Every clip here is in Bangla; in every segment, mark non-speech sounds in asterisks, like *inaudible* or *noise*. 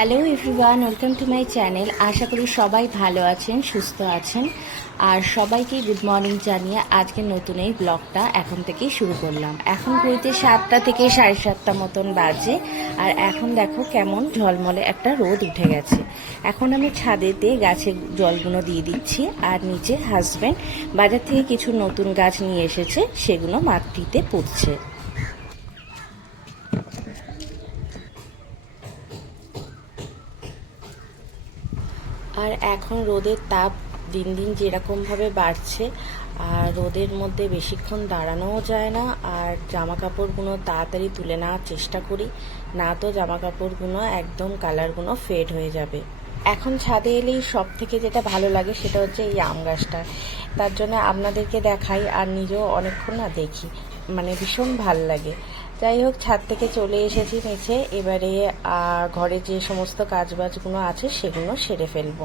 Hello everyone welcome to my channel আশা করি সবাই ভালো আছেন, সুস্থ আছেন। আর সবাইকে গুড মর্নিং জানিয়ে আজকে নতুন এই ব্লগটা এখন থেকেই শুরু করলাম। এখন ঘড়িতে সাতটা থেকে সাড়ে সাতটা মতন বাজে। আর এখন দেখো কেমন ঝলমলে একটা রোদ উঠে গেছে। এখন আমি ছাদেতে গাছে জলগুলো দিয়ে দিচ্ছি। আর নিচে হাজব্যান্ড বাজার থেকে কিছু নতুন গাছ নিয়ে এসেছে। সেগুলো মাটিতে পুঁতছে। আর এখন রোদের তাপ দিন দিন যেরকমভাবে বাড়ছে, আর রোদের মধ্যে বেশিক্ষণ দাঁড়ানোও যায় না, আর জামা কাপড়গুলো তাড়াতাড়ি তুলে নেওয়ার চেষ্টা করি। না তো জামা কাপড়গুলো একদম কালারগুলো ফেড হয়ে যাবে। এখন ছাদে এলেই সব থেকে যেটা ভালো লাগে সেটা হচ্ছে এই আম গাছটা। তার জন্য আপনাদেরকে দেখাই আর নিজেও অনেকক্ষণ না দেখি। মানে ভীষণ ভালো লাগে। যাই হোক ছাদ থেকে চলে এসেছি নিচে এবারে ঘরে যে সমস্ত কাজবাজগুলো আছে, সেগুলো সেরে ফেলব।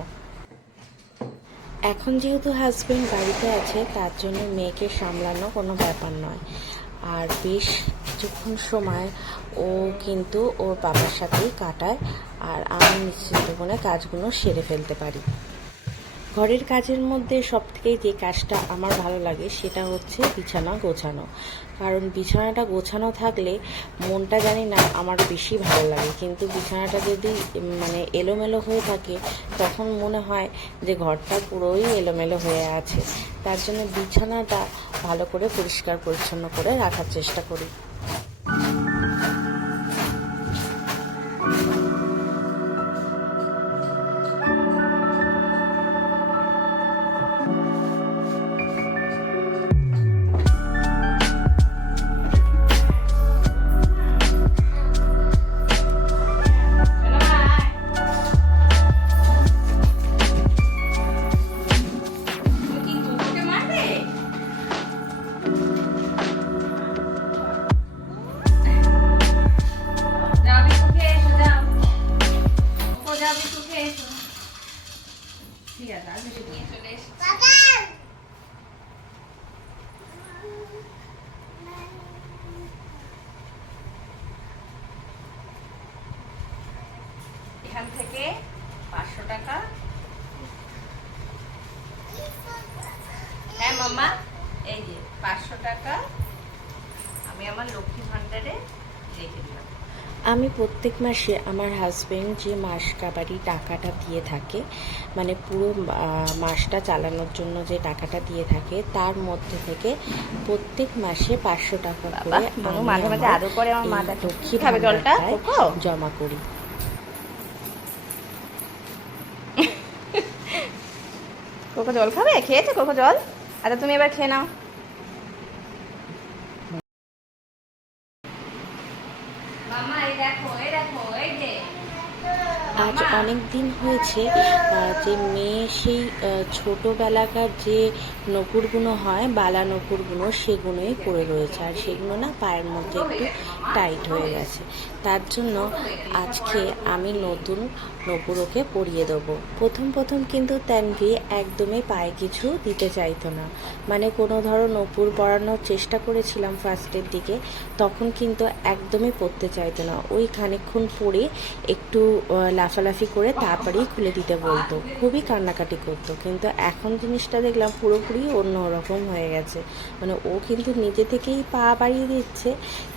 এখন যেহেতু হাজবেন্ড বাড়িতে আছে, তার জন্য মেয়েকে সামলানো কোনো ব্যাপার নয়। আর বেশ কিছুক্ষণ সময় ও কিন্তু ওর বাবার সাথেই কাটায়, আর আমি নিশ্চিন্ত মনে কাজগুলো সেরে ফেলতে পারি। ঘরের কাজের মধ্যে সব থেকে যে কাজটা আমার ভালো লাগে সেটা হচ্ছে বিছানা গোছানো। কারণ বিছানাটা গোছানো থাকলে মনটা জানি না আমার বেশি ভালো লাগে। কিন্তু বিছানাটা যদি মানে এলোমেলো হয়ে থাকে, তখন মনে হয় যে ঘরটা পুরোই এলোমেলো হয়ে আছে। তার জন্য বিছানাটা ভালো করে পরিষ্কার পরিচ্ছন্ন করে রাখার চেষ্টা করি। ঠিক আছে নিয়ে চলে এসো এখান থেকে পাঁচশো টাকা। হ্যাঁ মাম্মা, এই যে পাঁচশো টাকা আমি আমার লক্ষ্মী ভাণ্ডারে রেখে দিলাম। আমি প্রত্যেক মাসে আমার হাজব্যান্ড যে মাস কাবারি টাকাটা দিয়ে থাকে মানে পুরো মাসটা চালানোর জন্য যে টাকাটা দিয়ে থাকে তার মধ্যে থেকে প্রত্যেক মাসে পাঁচশো টাকা করে মাঝে মাঝে আদর করে আমার মাথায়। লক্ষ্মী খাবে জলটা, জমা করি। *laughs* কোকো জল খাবে? খেয়েছে কোকো জল? আচ্ছা তুমি এবার খেয়ে নাও। মামা এই দেখো এই দেখো এই যে আজ অনেক দিন হয়েছে যে মেয়ে সেই ছোটবেলাকার যে নকুরগুলো হয়, বালা নকুরগুলো সেগুলোই পড়ে রয়েছে। আর সেগুলো না পায়ের মধ্যে একটু টাইট হয়ে গেছে। তার জন্য আজকে আমি নতুন নকুর ওকে পরিয়ে দেবো। প্রথম প্রথম কিন্তু তানভি একদমই পায়ে কিছু দিতে চাইতো না। মানে কোনো ধরো নপুর পরানোর চেষ্টা করেছিলাম ফার্স্টের দিকে, তখন কিন্তু একদমই পরতে চাইতো না। ওই খানিকক্ষণ পরে একটু লাফালাফি করে তারপরেই খুলে দিতে বলতো। খুবই কান্নাকাটি করতো। কিন্তু এখন জিনিসটা দেখলাম পুরোপুরি অন্য রকম হয়ে গেছে। মানে ও কিন্তু নিজে থেকেই পা বাড়িয়ে দিচ্ছে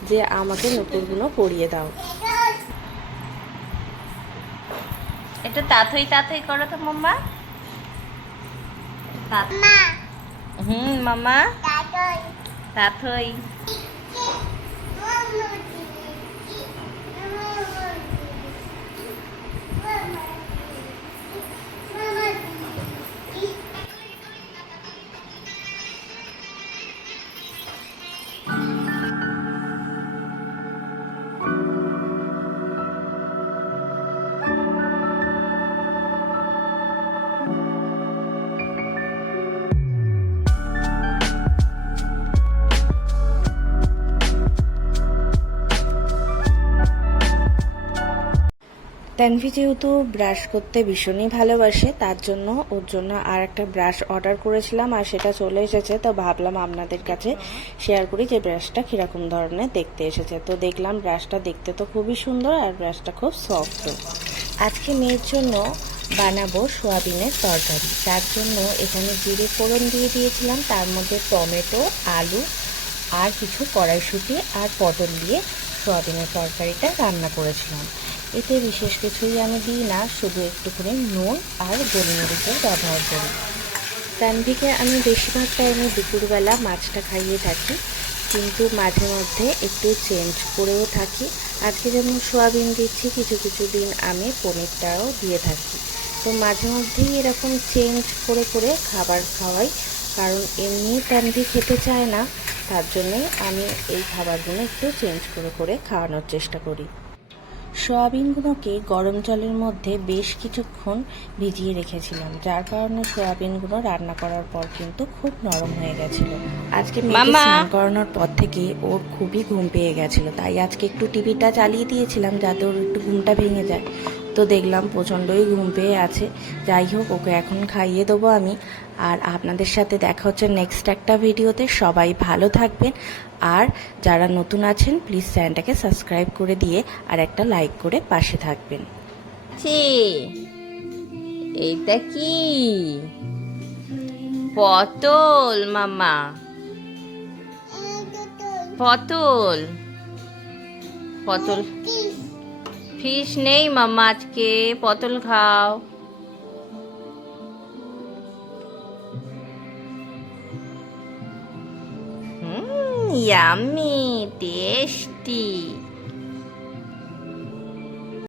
যে আমাকে নপুরগুলো পরিয়ে দাও। একটু তাথই তাথই করো তো মাম্মা। হুম মামা তাথই তানভি যেহেতু ব্রাশ করতে ভীষণই ভালোবাসে, তার জন্য ওর জন্য আর একটা ব্রাশ অর্ডার করেছিলাম আর সেটা চলে এসেছে, তো ভাবলাম আপনাদের কাছে শেয়ার করি যে ব্রাশটা কীরকম ধরনের দেখতে এসেছে। তো দেখলাম ব্রাশটা দেখতে তো খুবই সুন্দর আর ব্রাশটা খুব সফট আজকে মেয়ের জন্য বানাবো সোয়াবিনের তরকারি। তার জন্য এখানে জিরে ফোড়ন দিয়ে দিয়েছিলাম, তার মধ্যে টমেটো, আলু আর কিছু কড়াইশুঁটি আর পটল দিয়ে সোয়াবিনের তরকারিটা রান্না করেছিলাম। এতে বিশেষ কিছুই আমি দিই না, শুধু একটুখানি নুন আর গোলমরিচের ব্যবহার করি। তানভিকে আমি বেশিরভাগ টাইমে দুপুরবেলা মাছটা খাইয়ে থাকি, কিন্তু মাঝে মধ্যে একটু চেঞ্জ করেও থাকি। আজকে যেমন সোয়াবিন দিচ্ছি, কিছু কিছু দিন আমি পনিরটাও দিয়ে থাকি। তো মাঝে মধ্যেই এরকম চেঞ্জ করে করে খাবার খাওয়াই, কারণ এমনি তানভি খেতে চায় না, তার জন্যই আমি এই খাবারগুলো একটু চেঞ্জ করে করে খাওয়ানোর চেষ্টা করি। সোয়াবিনগুলোকে গরম জলের মধ্যে বেশ কিছুক্ষণ ভিজিয়ে রেখেছিলাম যার কারণে সয়াবিনগুলো রান্না করার পর কিন্তু খুব নরম হয়ে গেছিল আজকে মামা! স্নান করানোর পর থেকে ওর খুবই ঘুম পেয়ে গেছিল তাই আজকে একটু টিভিটা চালিয়ে দিয়েছিলাম যাতে ওর একটু ঘুমটা ভেঙে যায় তো দেখলাম প্রচণ্ডই ঘুম পেয়ে আছে। যাই হোক ওকে এখন খাইয়ে দেবো আমি। আর আপনাদের সাথে দেখা হচ্ছে নেক্সট একটা ভিডিওতে। সবাই ভালো থাকবেন। আর যারা নতুন আছেন প্লিজ চ্যানেলটাকে সাবস্ক্রাইব করে দিয়ে আর একটা লাইক করে পাশে থাকবেন। এইটা কি? পটল মামা পটল। পটল। ফিশ নেই মামা আজকে পটল খাও। হুম ইয়ামি টেস্টি